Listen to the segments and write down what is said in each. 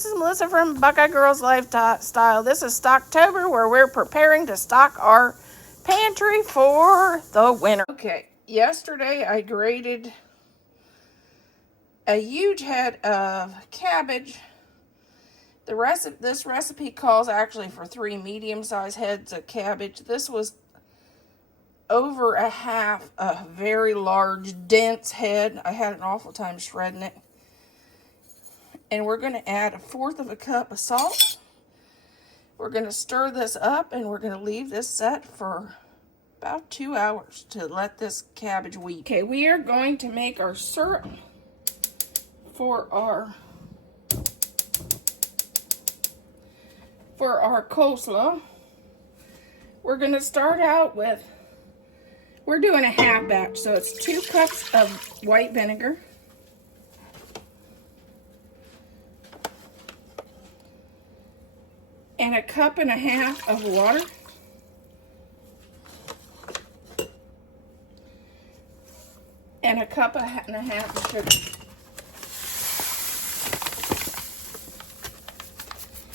this is Melissa from Buckeye Girls Lifestyle. This is Stocktober, where we're preparing to stock our pantry for the winter. Okay, yesterday I grated a huge head of cabbage. This recipe calls actually for 3 medium-sized heads of cabbage. This was over a half a very large, dense head. I had an awful time shredding it. And we're going to add 1/4 cup of salt. We're going to stir this up, and we're going to leave this set for about 2 hours to let this cabbage weep. Okay, we are going to make our syrup for our coleslaw. We're going to start out with, we're doing a half batch, so it's 2 cups of white vinegar, and 1.5 cups of water, and 1.5 cups of sugar.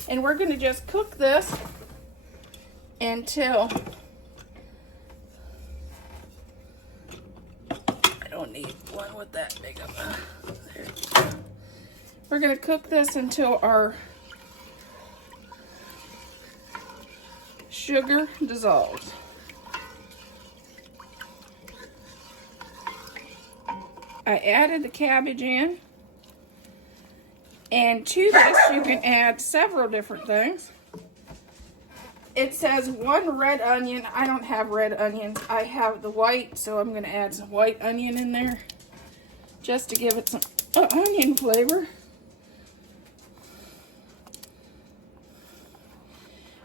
And we're going to just cook this until, I don't need one with that big of a, there we go. We're going to cook this until our sugar dissolves. I added the cabbage in, and to this you can add several different things. It says 1 red onion. I don't have red onions. I have the white, so I'm going to add some white onion in there just to give it some onion flavor.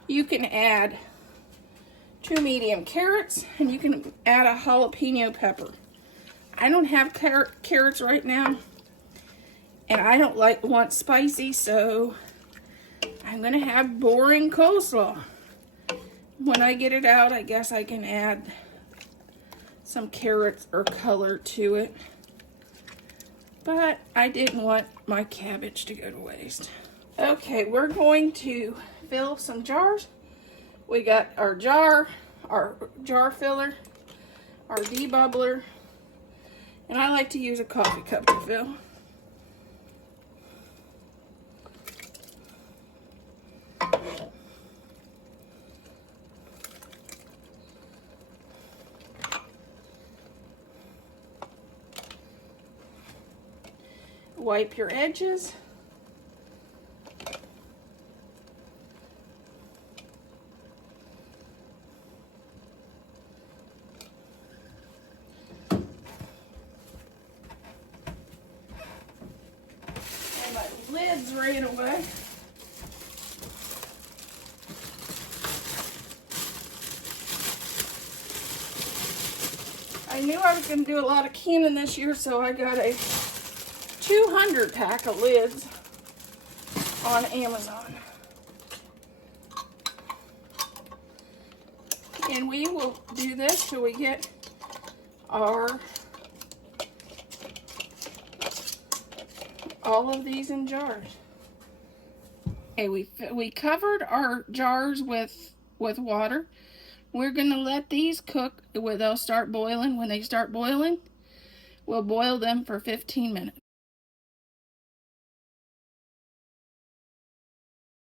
You can add 2 medium carrots, and you can add a jalapeno pepper. I don't have carrots right now, and I don't want spicy, so I'm going to have boring coleslaw. When I get it out, I guess I can add some carrots or color to it. But I didn't want my cabbage to go to waste. Okay, we're going to fill some jars. We got our jar filler, our debubbler, and I like to use a coffee cup to fill. Wipe your edges. And my lids ran away. I knew I was going to do a lot of canning this year, so I got a 200 pack of lids on Amazon. And we will do this till we get all of these in jars. Okay, we covered our jars with water. We're going to let these cook where they'll start boiling. When they start boiling, we'll boil them for 15 minutes.